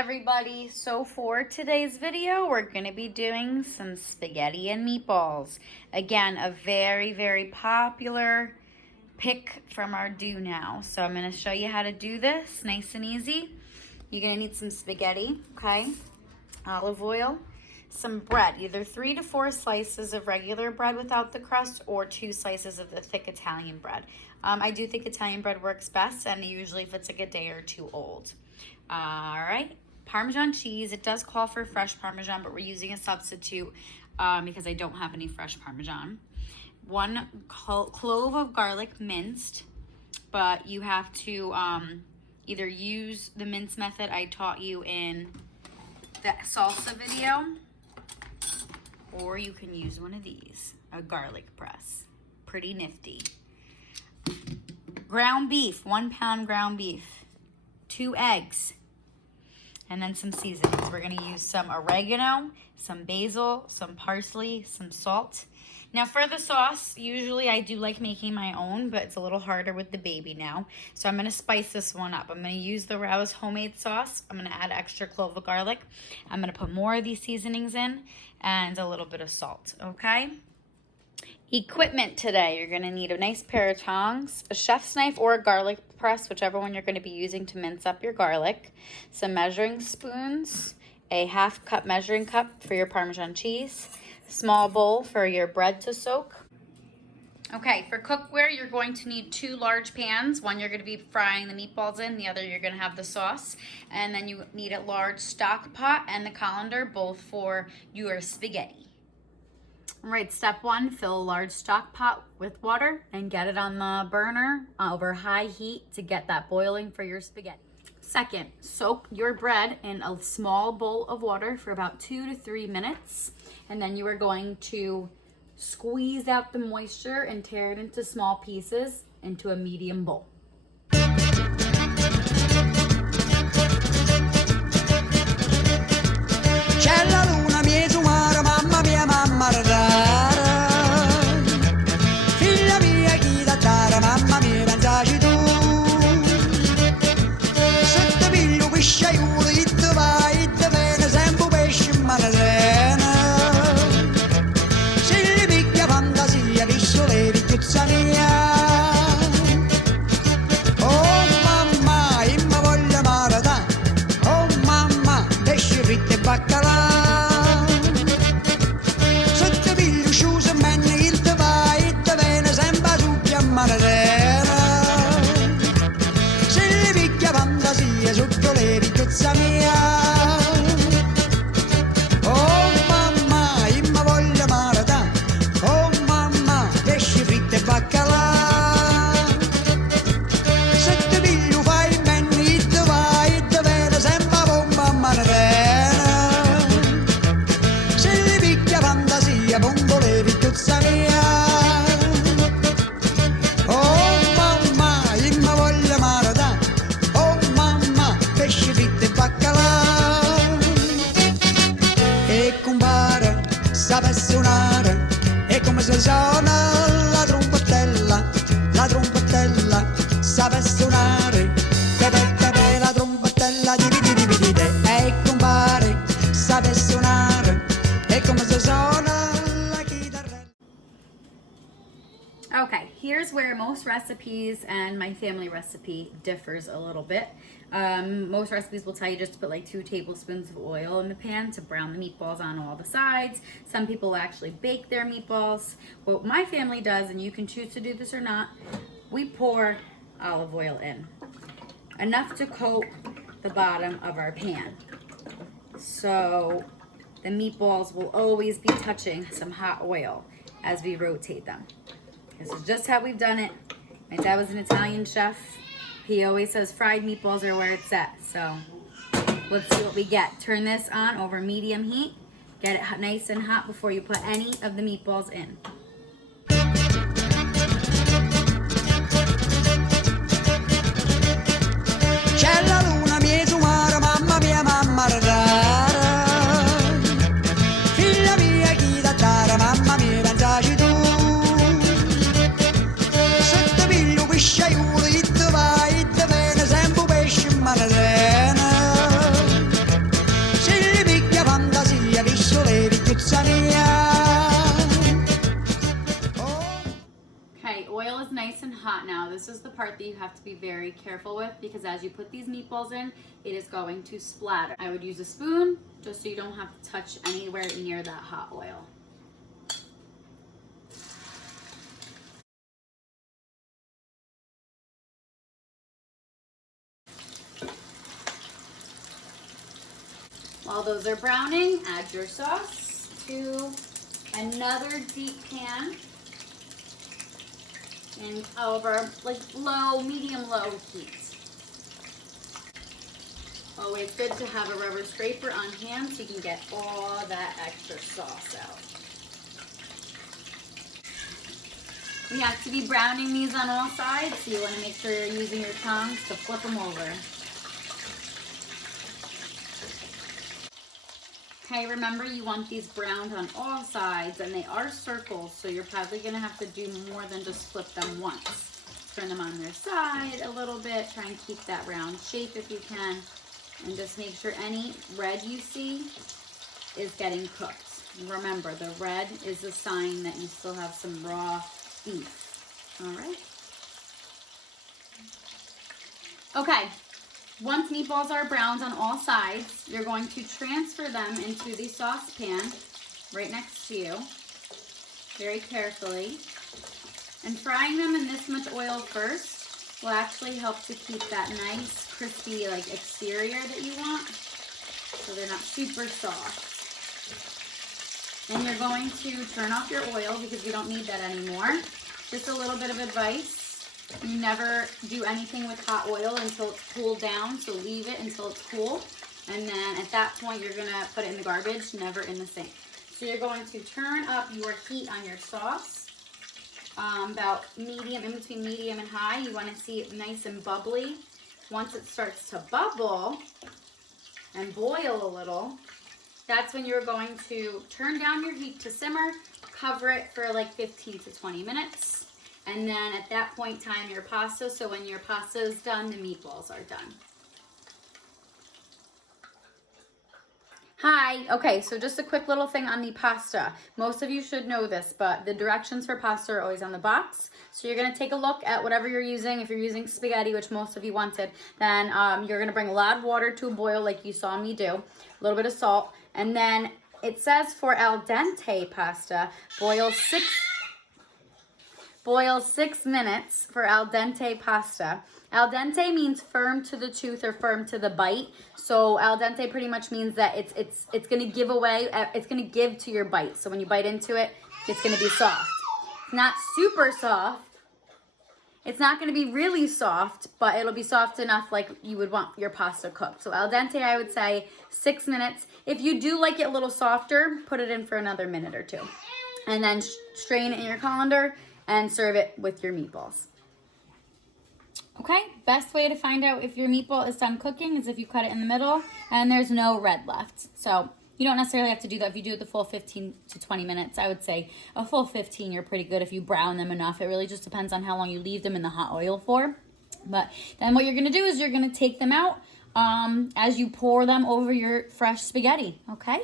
everybody. So for today's video, we're going to be doing some spaghetti and meatballs. Again, a very, very popular pick from our do now. So I'm going to show you how to do this nice and easy. You're going to need some spaghetti, okay? Olive oil, some bread, either 3 to 4 slices of regular bread without the crust or 2 slices of the thick Italian bread. I do think Italian bread works best, and usually if it's like a day or two old. All right, Parmesan cheese. It does call for fresh Parmesan, but we're using a substitute because I don't have any fresh Parmesan. 1 clove of garlic minced, but you have to either use the mince method I taught you in the salsa video, or you can use one of these, a garlic press. Pretty nifty. Ground beef, 1 pound ground beef, 2 eggs, and then some seasonings. We're gonna use some oregano, some basil, some parsley, some salt. Now for the sauce, usually I do like making my own, but it's a little harder with the baby now. So I'm gonna spice this one up. I'm gonna use the Rouse homemade sauce. I'm gonna add extra clove of garlic. I'm gonna put more of these seasonings in and a little bit of salt, okay? Equipment today, you're gonna need a nice pair of tongs, a chef's knife or a garlic press, whichever one you're gonna be using to mince up your garlic, some measuring spoons, a 1/2 cup measuring cup for your Parmesan cheese, small bowl for your bread to soak. Okay, for cookware, you're going to need 2 large pans. One you're gonna be frying the meatballs in, the other you're gonna have the sauce. And then you need a large stock pot and the colander, both for your spaghetti. All right, step 1, fill a large stock pot with water and get it on the burner over high heat to get that boiling for your spaghetti. Second, soak your bread in a small bowl of water for about 2 to 3 minutes. And then you are going to squeeze out the moisture and tear it into small pieces into a medium bowl. Okay, here's where most recipes and my family recipe differs a little bit. Most recipes will tell you just to put like 2 tablespoons of oil in the pan to brown the meatballs on all the sides. Some people actually bake their meatballs. What my family does, and you can choose to do this or not, we pour olive oil in. Enough to coat the bottom of our pan. So the meatballs will always be touching some hot oil as we rotate them. This is just how we've done it. My dad was an Italian chef. He always says fried meatballs are where it's at. So let's see what we get. Turn this on over medium heat. Get it nice and hot before you put any of the meatballs in. C'è la luna, mia sumara, mamma mia, mamma rara. Figlia mia, chi da dare, mamma mia, pensaci tu. Se ti piglio pisciaiuolo, chi ti va, chi ti viene, sempre pesce in mano. Okay, oil is nice and hot now. This is the part that you have to be very careful with because as you put these meatballs in, it is going to splatter. I would use a spoon just so you don't have to touch anywhere near that hot oil. While those are browning, add your sauce to another deep pan and over like medium-low heat. Always good to have a rubber scraper on hand so you can get all that extra sauce out. We have to be browning these on all sides, so you want to make sure you're using your tongs to flip them over. Okay, remember you want these browned on all sides, and they are circles, so you're probably going to have to do more than just flip them once. Turn them on their side a little bit, try and keep that round shape if you can, and just make sure any red you see is getting cooked. Remember, the red is a sign that you still have some raw beef. All right? Okay. Once meatballs are browned on all sides, you're going to transfer them into the saucepan right next to you, very carefully. And frying them in this much oil first will actually help to keep that nice, crispy, like exterior that you want, so they're not super soft. And you're going to turn off your oil because you don't need that anymore. Just a little bit of advice. You never do anything with hot oil until it's cooled down, so leave it until it's cool. And then at that point, you're gonna put it in the garbage, never in the sink. So you're going to turn up your heat on your sauce, about medium, in between medium and high. You wanna see it nice and bubbly. Once it starts to bubble and boil a little, that's when you're going to turn down your heat to simmer, cover it for like 15 to 20 minutes. And then at that point, time your pasta, so when your pasta is done, the meatballs are done. Hi, okay, so just a quick little thing on the pasta. Most of you should know this, but the directions for pasta are always on the box. So you're gonna take a look at whatever you're using. If you're using spaghetti, which most of you wanted, then you're gonna bring a lot of water to a boil like you saw me do, a little bit of salt, and then it says for al dente pasta, boil 6 minutes for al dente pasta. Al dente means firm to the tooth or firm to the bite. So al dente pretty much means that it's gonna give away, it's gonna give to your bite. So when you bite into it, it's gonna be soft. It's not super soft. It's not gonna be really soft, but it'll be soft enough like you would want your pasta cooked. So al dente, I would say 6 minutes. If you do like it a little softer, put it in for another minute or two. And then strain it in your colander and serve it with your meatballs. Okay, best way to find out if your meatball is done cooking is if you cut it in the middle and there's no red left. So you don't necessarily have to do that. If you do it the full 15 to 20 minutes, I would say a full 15, you're pretty good if you brown them enough. It really just depends on how long you leave them in the hot oil for. But then what you're gonna do is you're gonna take them out as you pour them over your fresh spaghetti, okay?